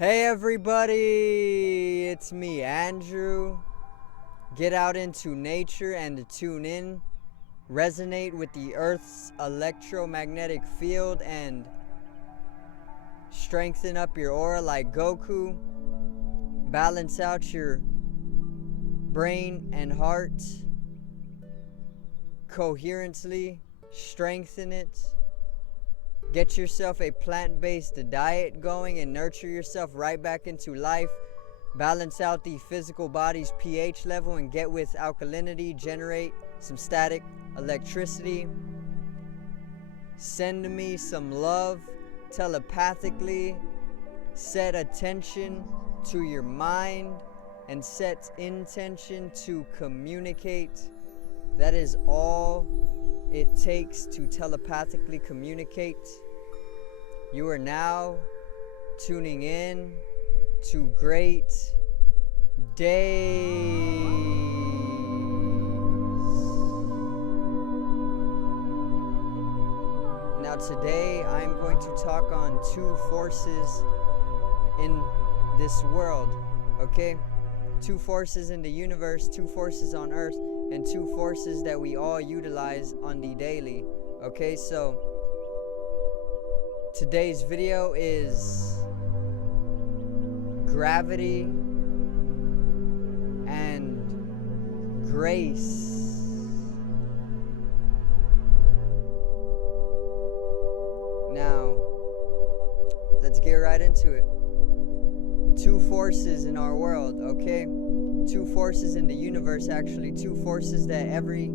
Hey everybody, it's me, Andrew. Get out into nature and tune in. Resonate with the Earth's electromagnetic field and strengthen up your aura like Goku. Balance out your brain and heart coherently. Strengthen it. Get yourself a plant-based diet going and nurture yourself right back into life. Balance out the physical body's pH level and get with alkalinity. Generate some static electricity. Send me some love telepathically. Set attention to your mind and set intention to communicate. That is all it takes to telepathically communicate. You are now tuning in to great days. Now today I'm going to talk on two forces in this world, okay? Two forces in the universe, two forces on Earth, and two forces that we all utilize on the daily. Okay, so today's video is gravity and grace. Now, let's get right into it. Two forces in our world, okay? Two forces in the universe, actually. Two forces that every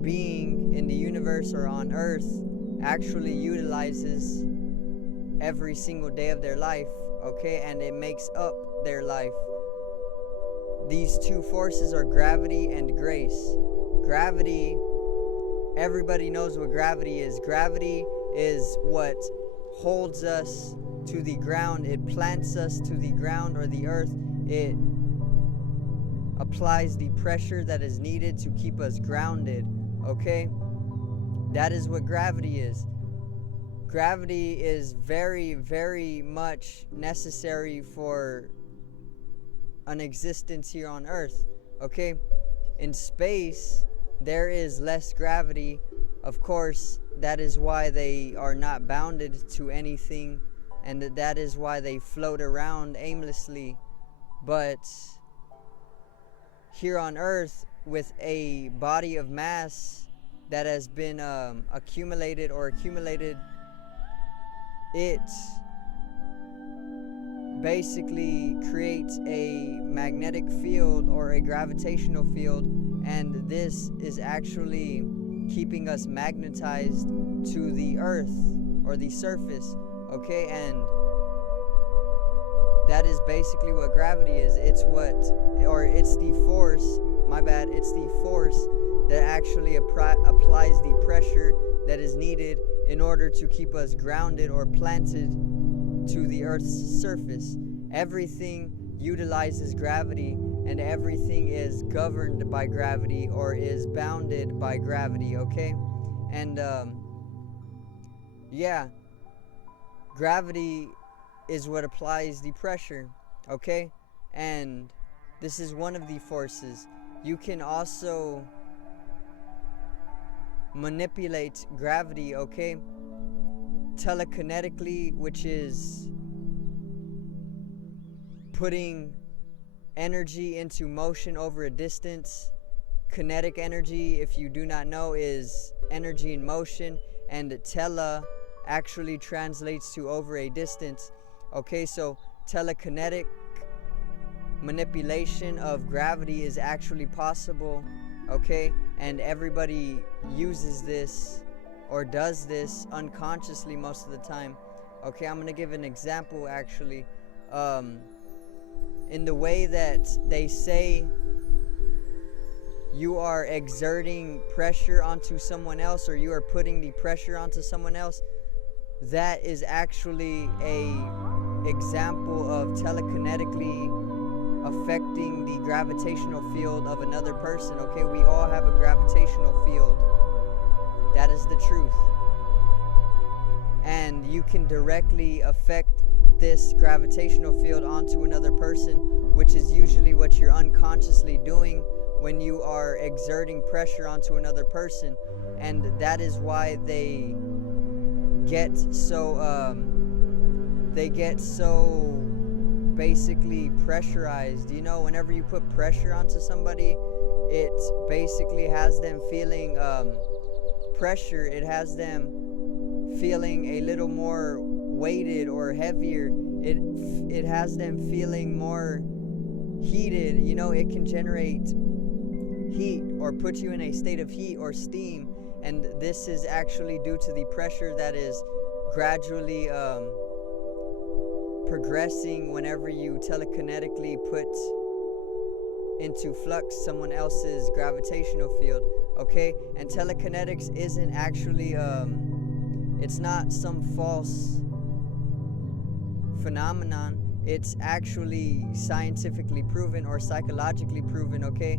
being in the universe or on Earth actually utilizes every single day of their life, okay? And it makes up their life. These two forces are gravity and grace. Gravity, everybody knows what gravity is. Gravity is what holds us to the ground. It plants us to the ground or the earth. It applies the pressure that is needed to keep us grounded, okay? That is what gravity is. Gravity is very, very much necessary for an existence here on Earth, okay? In space, there is less gravity. Of course, that is why they are not bounded to anything, and that is why they float around aimlessly. But here on Earth, with a body of mass that has been accumulated, it basically creates a magnetic field or a gravitational field, and this is actually keeping us magnetized to the earth or the surface, okay? And that is basically what gravity is. It's the force, it's the force that actually applies the pressure that is needed in order to keep us grounded or planted to the Earth's surface. Everything utilizes gravity, and everything is governed by gravity or is bounded by gravity, okay? And yeah, gravity is what applies the pressure, okay? And this is one of the forces. You can also manipulate gravity, okay? Telekinetically, which is putting energy into motion over a distance. Kinetic energy, if you do not know, is energy in motion, and tele actually translates to over a distance. Okay, so telekinetic manipulation of gravity is actually possible, okay? And everybody uses this or does this unconsciously most of the time. Okay, I'm gonna give an example actually. In the way that they say you are exerting pressure onto someone else, or you are putting the pressure onto someone else, that is actually a example of telekinetically affecting the gravitational field of another person, okay? We all have a gravitational field. That is the truth. And you can directly affect put this gravitational field onto another person, which is usually what you're unconsciously doing when you are exerting pressure onto another person. And that is why they get so basically pressurized. You know, whenever you put pressure onto somebody, it basically has them feeling pressure. It has them feeling a little more weighted or heavier. It has them feeling more heated. You know, it can generate heat or put you in a state of heat or steam, and this is actually due to the pressure that is gradually progressing whenever you telekinetically put into flux someone else's gravitational field. Okay, and telekinetics isn't actually it's not some false phenomenon. It's actually scientifically proven or psychologically proven. Okay,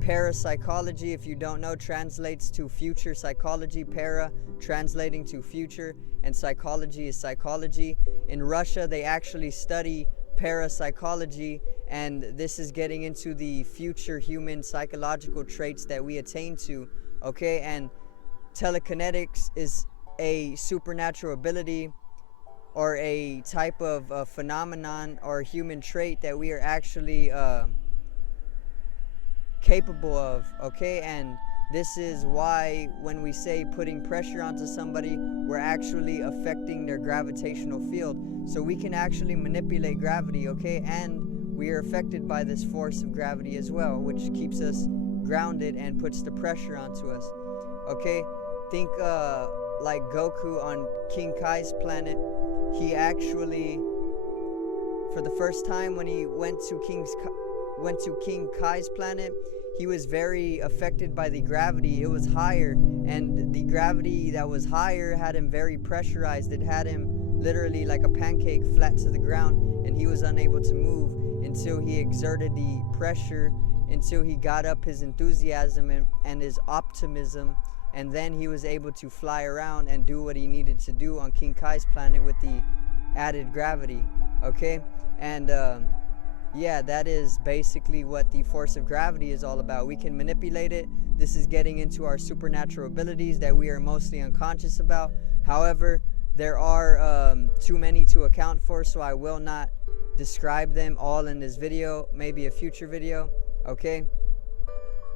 parapsychology, if you don't know, translates to future psychology. Para translating to future, and psychology is psychology. In Russia, they actually study parapsychology, and this is getting into the future human psychological traits that we attain to. Okay, and telekinetics is a supernatural ability or a type of phenomenon or human trait that we are actually capable of. Okay, and this is why when we say putting pressure onto somebody, we're actually affecting their gravitational field. So we can actually manipulate gravity. Okay, and we are affected by this force of gravity as well, which keeps us grounded and puts the pressure onto us. Okay, think like Goku on King Kai's planet. He actually, for the first time when he went to King Kai's planet, he was very affected by the gravity. It was higher, and the gravity that was higher had him very pressurized. It had him literally like a pancake flat to the ground, and he was unable to move until he exerted the pressure, until he got up his enthusiasm and his optimism, and then he was able to fly around and do what he needed to do on King Kai's planet with the added gravity. Okay, and yeah, that is basically what the force of gravity is all about. We can manipulate it. This is getting into our supernatural abilities that we are mostly unconscious about. However, there are too many to account for, so I will not describe them all in this video, maybe a future video. Okay,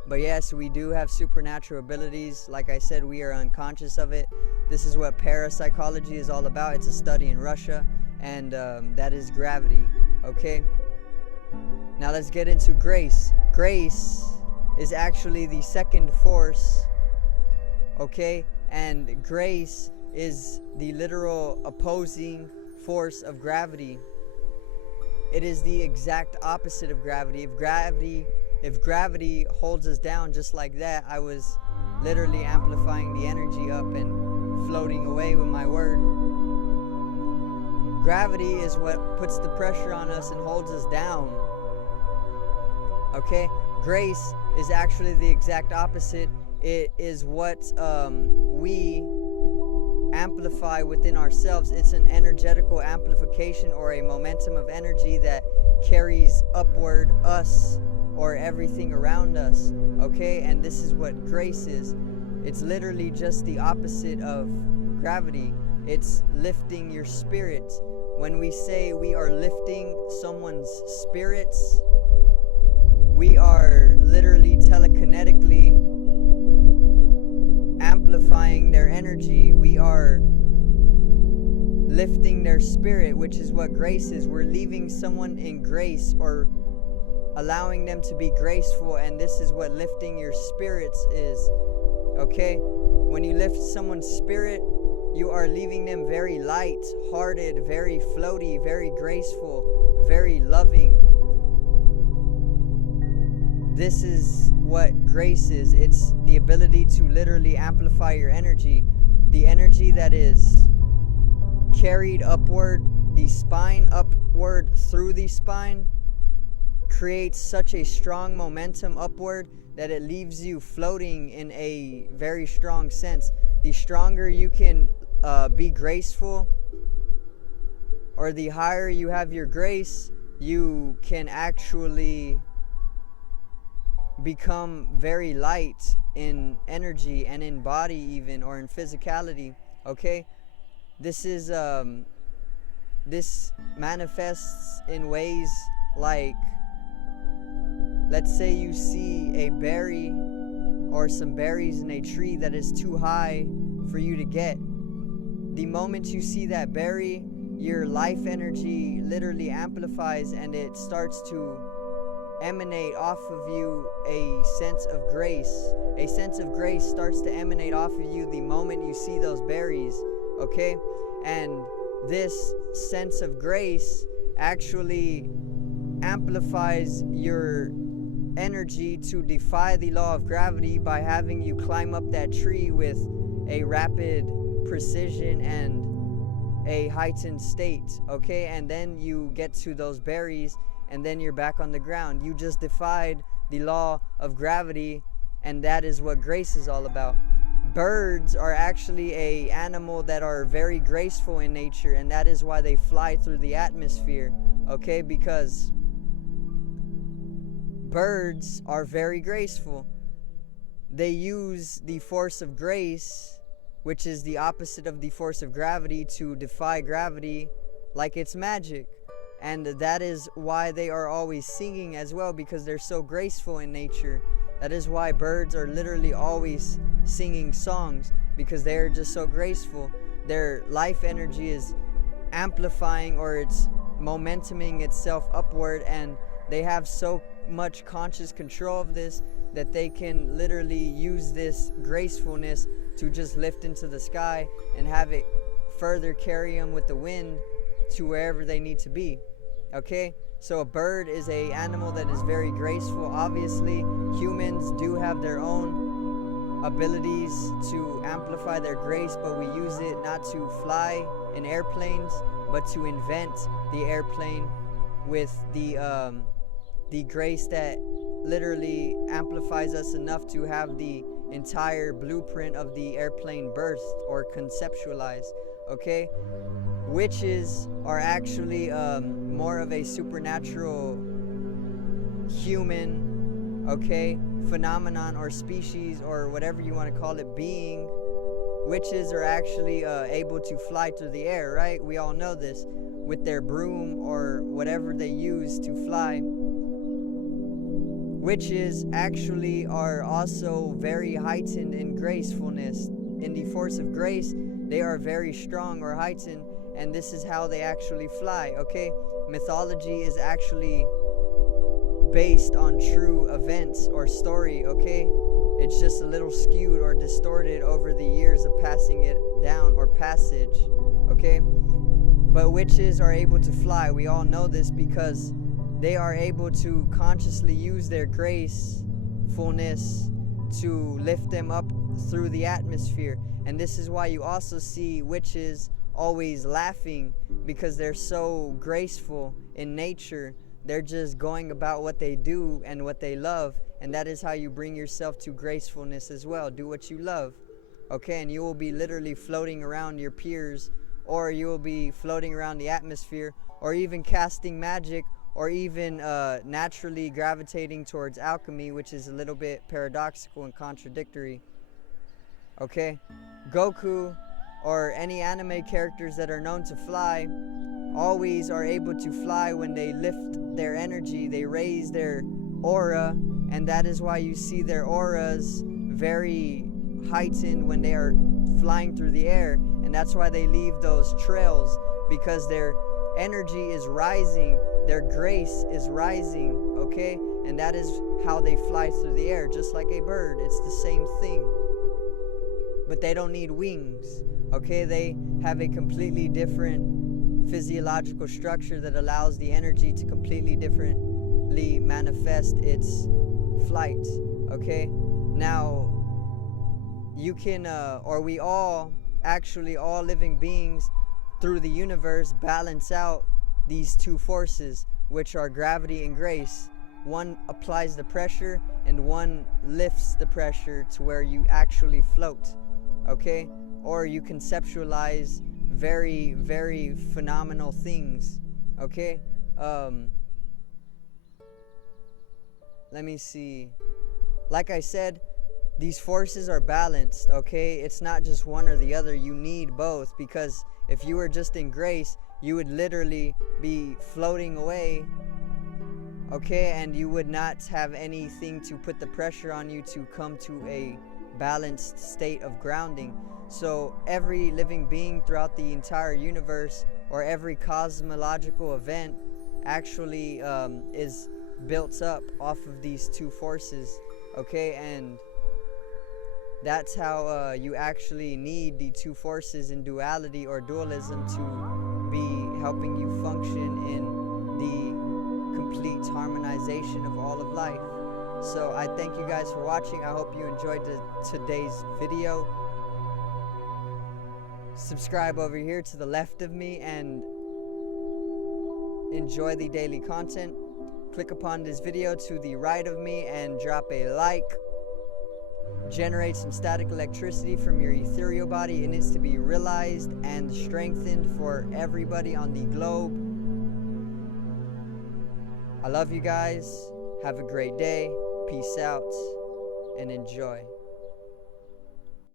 but yes, we do have supernatural abilities. Like I said, we are unconscious of it. This is what parapsychology is all about. It's a study in Russia, and that is gravity. Okay, now let's get into grace. Grace is actually the second force. Okay, and grace is the literal opposing force of gravity. It is the exact opposite of gravity. If gravity holds us down just like that, I was literally amplifying the energy up and floating away with my word. Gravity is what puts the pressure on us and holds us down. Okay? Grace is actually the exact opposite. It is what we amplify within ourselves. It's an energetical amplification or a momentum of energy that carries upward us or everything around us. Okay, and this is what grace is. It's literally just the opposite of gravity. It's lifting your spirit. When we say we are lifting someone's spirits, we are literally telekinetically amplifying their energy. We are lifting their spirit, which is what grace is. We're leaving someone in grace or allowing them to be graceful, and this is what lifting your spirits is. Okay? When you lift someone's spirit, you are leaving them very light-hearted, very floaty, very graceful, very loving. This is what grace is. It's the ability to literally amplify your energy. The energy that is carried upward, the spine, upward through the spine, creates such a strong momentum upward that it leaves you floating in a very strong sense. The stronger you can be graceful, or the higher you have your grace, you can actually become very light in energy and in body even, or in physicality. Okay, this manifests in ways like, let's say you see a berry or some berries in a tree that is too high for you to get. The moment you see that berry, your life energy literally amplifies, and it starts to emanate off of you a sense of grace. A sense of grace starts to emanate off of you the moment you see those berries, okay? And this sense of grace actually amplifies your energy to defy the law of gravity by having you climb up that tree with a rapid precision and a heightened state, okay? And then you get to those berries, and then you're back on the ground. You just defied the law of gravity, and that is what grace is all about. Birds are actually a animal that are very graceful in nature, and that is why they fly through the atmosphere, okay? Because birds are very graceful. They use the force of grace, which is the opposite of the force of gravity, to defy gravity like it's magic. And that is why they are always singing as well, because they're so graceful in nature. That is why birds are literally always singing songs, because they are just so graceful. Their life energy is amplifying, or it's momentuming itself upward, and they have so much conscious control of this that they can literally use this gracefulness to just lift into the sky and have it further carry them with the wind to wherever they need to be. Okay, so a bird is a animal that is very graceful. Obviously, humans do have their own abilities to amplify their grace, but we use it not to fly in airplanes, but to invent the airplane with the grace that literally amplifies us enough to have the entire blueprint of the airplane birthed or conceptualized. Okay, witches are actually more of a supernatural human, okay, phenomenon or species or whatever you want to call it, being. Witches are actually able to fly through the air, right? We all know this, with their broom or whatever they use to fly. Witches actually are also very heightened in gracefulness. In the force of grace, they are very strong or heightened, and this is how they actually fly, okay? Mythology is actually based on true events or story, okay? It's just a little skewed or distorted over the years of passing it down, or passage, okay? But witches are able to fly. We all know this because they are able to consciously use their gracefulness to lift them up through the atmosphere. And this is why you also see witches always laughing, because they're so graceful in nature. They're just going about what they do and what they love, and that is how you bring yourself to gracefulness as well. Do what you love, okay? And you will be literally floating around your peers, or you will be floating around the atmosphere, or even casting magic, or even naturally gravitating towards alchemy, which is a little bit paradoxical and contradictory. Okay? Goku, or any anime characters that are known to fly, always are able to fly when they lift their energy, they raise their aura, and that is why you see their auras very heightened when they are flying through the air, and that's why they leave those trails, because their energy is rising, their grace is rising, okay? And that is how they fly through the air, just like a bird. It's the same thing. But they don't need wings, okay? They have a completely different physiological structure that allows the energy to completely differently manifest its flight, okay? Now, you can, or we all, actually all living beings through the universe, balance out these two forces, which are gravity and grace. One applies the pressure, and one lifts the pressure to where you actually float, okay? Or you conceptualize very, very phenomenal things. Okay, let me see. Like I said, these forces are balanced. Okay, it's not just one or the other. You need both, because if you were just in grace, you would literally be floating away. Okay, and you would not have anything to put the pressure on you to come to a balanced state of grounding. So every living being throughout the entire universe, or every cosmological event, actually is built up off of these two forces. Okay, and that's how you actually need the two forces in duality or dualism to be helping you function in the complete harmonization of all of life. So I thank you guys for watching. I hope you enjoyed today's video. Subscribe over here to the left of me and enjoy the daily content. Click upon this video to the right of me and drop a like. Generate some static electricity from your ethereal body. It needs to be realized and strengthened for everybody on the globe. I love you guys. Have a great day. Peace out and enjoy.